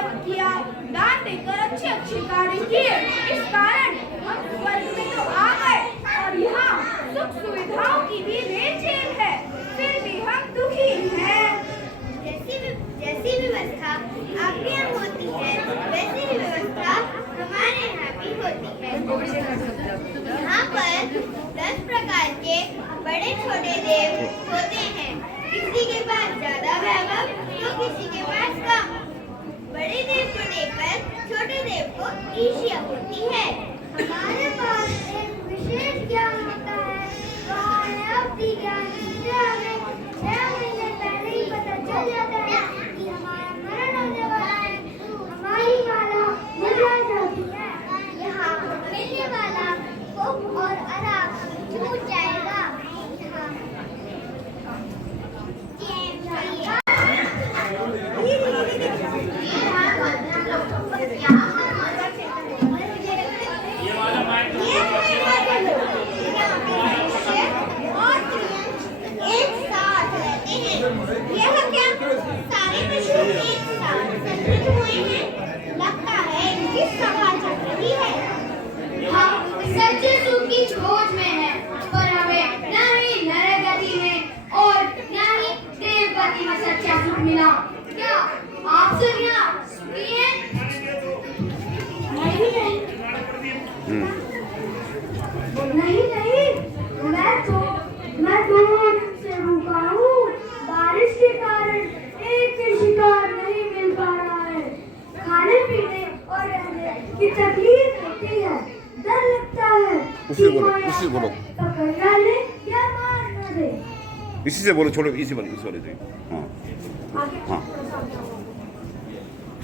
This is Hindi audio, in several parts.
जब किया, दान देकर अच्छे अच्छे कार्य किए। इस कारण हम स्वर्ग में तो आ गए और यहाँ सुख सुविधाओं की भी रेल है, फिर भी हम दुखी हैं। जैसी व्यवस्था आपके यहाँ होती है, वैसी व्यवस्था हमारे यहाँ भी होती है। यहाँ पर 10 प्रकार के बड़े छोटे देव होते हैं। किसी के पास ज्यादा वैभव तो किसी के पास कम। बड़े देव को देखकर छोटे देव को ईर्ष्या होती है। हमारे पास एक विशेष ज्ञान होता है, वह ज्ञान जिससे हमें 6 महीने पहले ही पता चल जाता है कि हमारा मरण होने वाला है। हमारी माला मुरझा जाती है। यहाँ मिलने वाला भूख और आराम छूट जाएगा। खोज में है, पर हमें न ही नरगति में और न ही देवगति में सच्चा सुख मिला। क्या आप सब यहाँ सुखी हैं? नहीं नहीं, मैं 2 दिन से भूखा हूँ। बारिश के कारण एक भी शिकार नहीं मिल पा रहा है। खाने पीने और रहने की तकलीफ होती है। डर लगता है उसी से बोलो पकड़ ले या मार न दे। इसी से बोलो, छोड़ो इसी वाले से। हाँ हाँ।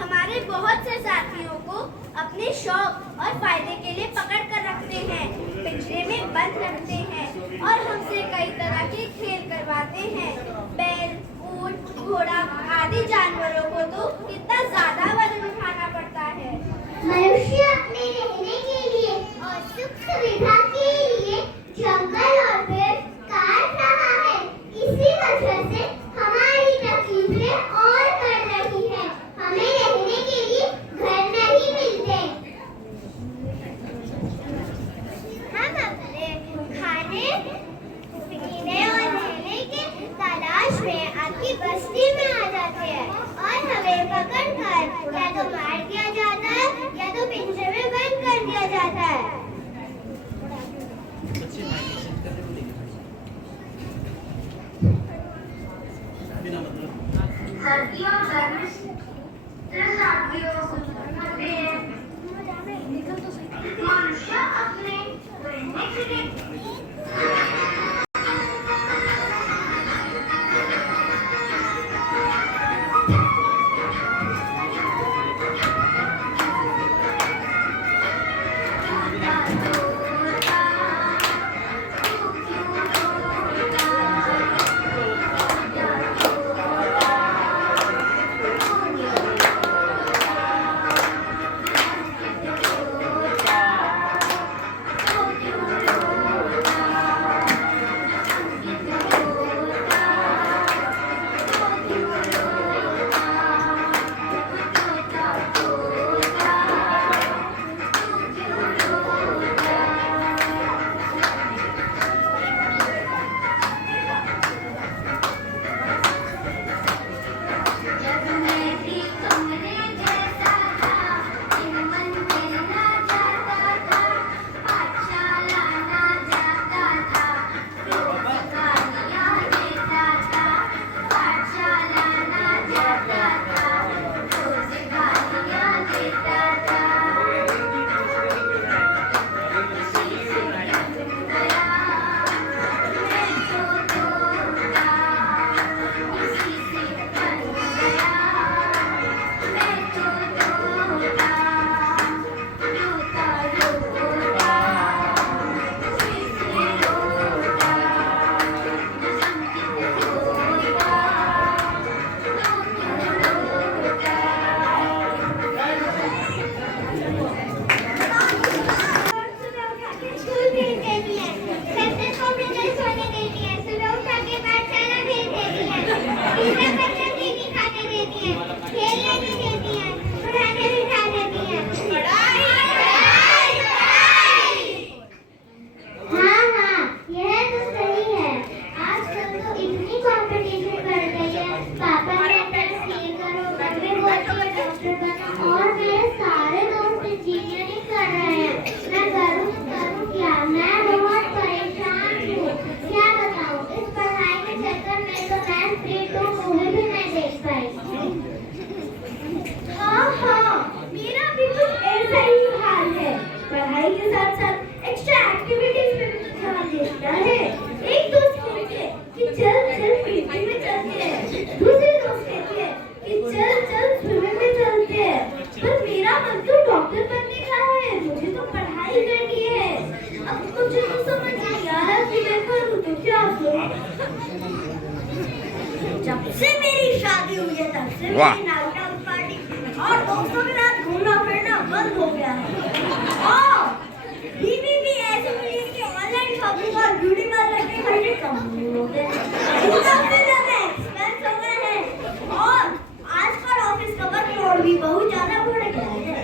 हमारे बहुत से साथियों को अपने शौक और फायदे के लिए पकड़ कर रखते हैं, पिंजरे में बंद रखते हैं और हमसे कई तरह के खेल करवाते हैं। बैल, ऊंट, घोड़ा आदि जानवरों को तो कितना ज्यादा वजन उठाना पड़ता है। मनुष्य अपने रहने के लिए और सुख सुविधा के लिए जंगल और पेड़ काट रहा है। इसी वजह से हमारी तकलीफें और बढ़ रही हैं। हमें रहने के लिए घर नहीं मिलते। हम अपने खाने पीने और रहने के तलाश में आपकी बस्ती में आ जाते हैं और हमें पकड़कर या तो मार दिया जाता है या तो पिंजरे में बंद कर दिया जाता है। सर्दियों गर्मी मनुष्य अपने रहने के लिए पार्टी हुई है तब से वाह। मेरी नाइट आउट पार्टी और दोस्तों के साथ घूमना फिरना बंद हो गया है। और बीवी भी ऐसे मिली कि ऑनलाइन शॉपिंग और ब्यूटी पार्लर के खर्चे कम हो गए, काफी ज्यादा एक्सपेंस हो गए हैं और आजकल ऑफिस का वर्कलोड भी बहुत ज्यादा बढ़ गया है।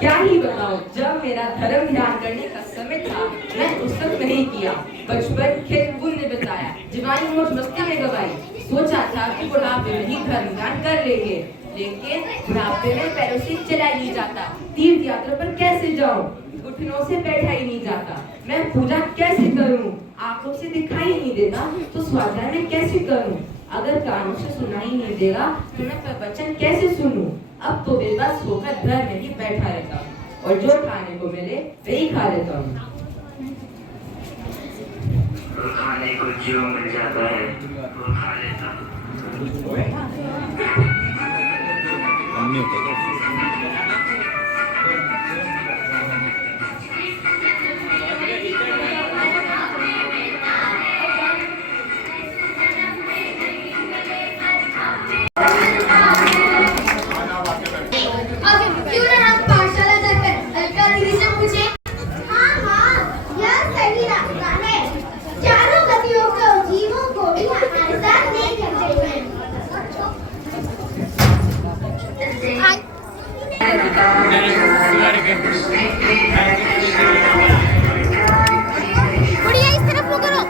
क्या ही बताओ, जब मेरा धर्म ध्यान करने का समय था मैं उस वक्त नहीं किया। बचपन खेल कूद ने बिताया, जवानी मौज मस्ती में गवाई। सोचा था कि बुढ़ापे में ही धर्म ध्यान कर लेंगे, लेकिन बुढ़ापे में पैरों से चला ही नहीं जाता। तीर्थ यात्रा पर कैसे जाऊं, घुटनों से बैठा ही नहीं जाता। मैं पूजा कैसे करूं, आंखों से दिखाई नहीं देता तो स्वाध्याय में कैसे करूं। अगर कानों से सुनाई नहीं देगा तो मैं प्रवचन कैसे सुनूं। अब तो बेबस होकर घर में ही बैठा रहता हूँ और जो खाने को मिले वही खा लेता हूँ। खाने को जो मिल जाता है वो खा लेता हूँ। क्यों ना हम पाठशाला जाकर अलका दीदी से पूछें? हाँ, यह सही रास्ता है। चारों गतियों को जीवों को भी हमारे साथ ले चलते हैं। बढ़िया, इस तरफ मुँह करो।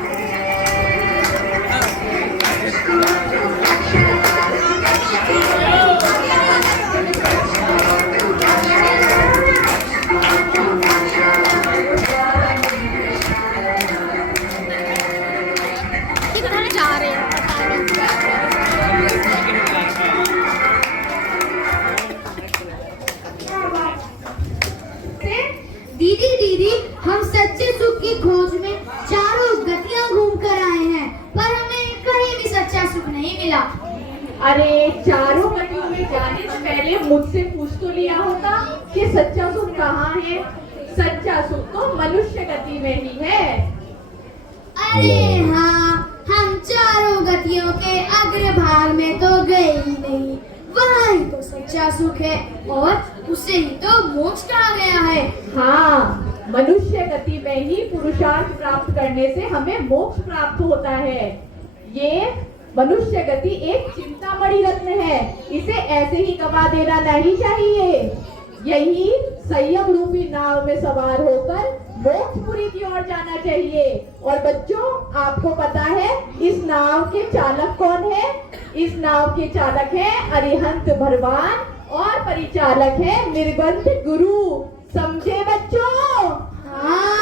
दीदी दीदी, हम सच्चे सुख की खोज में चारों गतियां घूम कर आए हैं, पर हमें कहीं भी सच्चा सुख नहीं मिला। अरे चारों गतियों में जाने से पहले मुझसे पूछ तो लिया होता कि सच्चा सुख कहाँ है। सच्चा सुख तो मनुष्य गति में ही है। अरे हाँ, हम चारों गतियों के अग्रभाग में तो गए ही नहीं, वहाँ ही तो सच्चा सुख है और उसे ही तो मोक्ष कहा गया है। हाँ, मनुष्य गति में ही पुरुषार्थ प्राप्त करने से हमें मोक्ष प्राप्त होता है। ये मनुष्य गति एक चिंतामणि रत्न है, इसे ऐसे ही गवा देना नहीं चाहिए। यही संयम रूपी नाव में सवार होकर मोक्षपुरी की ओर जाना चाहिए। और बच्चों, आपको पता है इस नाव के चालक कौन है? इस नाव के चालक है अरिहंत भगवान और परिचालक है निर्बंध गुरु। समझे बच्चों? हाँ।